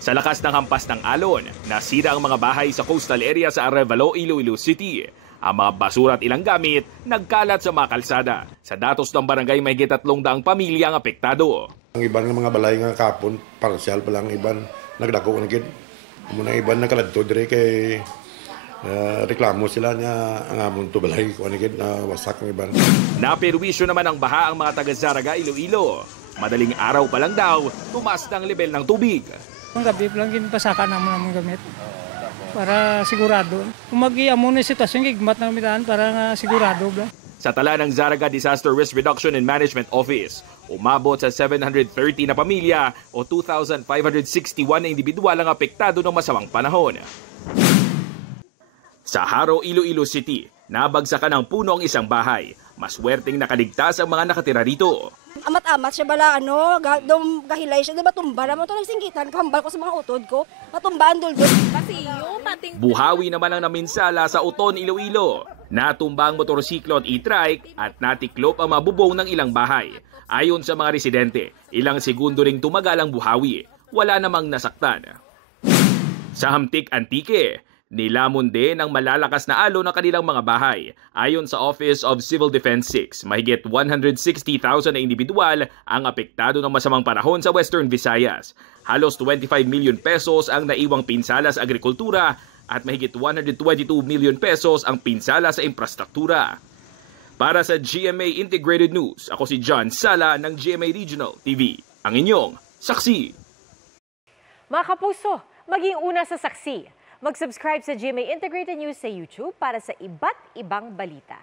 Sa lakas ng hampas ng alon, nasira ang mga bahay sa coastal area sa Arevalo, Iloilo City. Ang mga basura at ilang gamit nagkalat sa mga kalsada. Sa datos ng barangay, may 300 pamilya ang apektado. Ang iban ng mga balay nga kapon, parsyal pa lang iban, nagdako na gid. Muna iban nakaladto dire kay reklamo sila niya ang amon to balay ko gid na wasak ng iban. Naperwisyo naman ang baha ang mga taga Zaraga, Iloilo. Madaling araw pa lang daw, tumaas ng level ng tubig. Ang gabi lang ginpasaka naman gamit para sigurado. Kung mag-iamo na sitwasyon, gigmat na kamitaan para nga sigurado ba. Sa tala ng Zaraga Disaster Risk Reduction and Management Office, umabot sa 730 na pamilya o 2,561 na individual ang apektado ng masamang panahon. Sa Haro, Iloilo City, nabagsakan ng puno ang isang bahay. Maswerteng nakaligtas ang mga nakatira rito. Amat-amat siya bala, gahilay siya, diba tumba naman ito nagsingkitan, kambal ko sa mga utod ko, natumbaan dul. Buhawi naman ang naminsala sa Uton, Iloilo. Natumba ang motorsiklo at e-trike at natiklop ang mabubong ng ilang bahay. Ayon sa mga residente, ilang segundo ring tumagal ang buhawi. Wala namang nasaktan. Sa Hamtik, Antique, nilamon din ng malalakas na alon ng kanilang mga bahay. Ayon sa Office of Civil Defense 6, mahigit 160,000 na individual ang apektado ng masamang panahon sa Western Visayas. Halos 25 million pesos ang naiwang pinsala sa agrikultura at mahigit 122 million pesos ang pinsala sa infrastruktura. Para sa GMA Integrated News, ako si John Sala ng GMA Regional TV, ang inyong saksi. Mga kapuso, maging una sa saksi. Mag-subscribe sa GMA Integrated News sa YouTube para sa iba't ibang balita.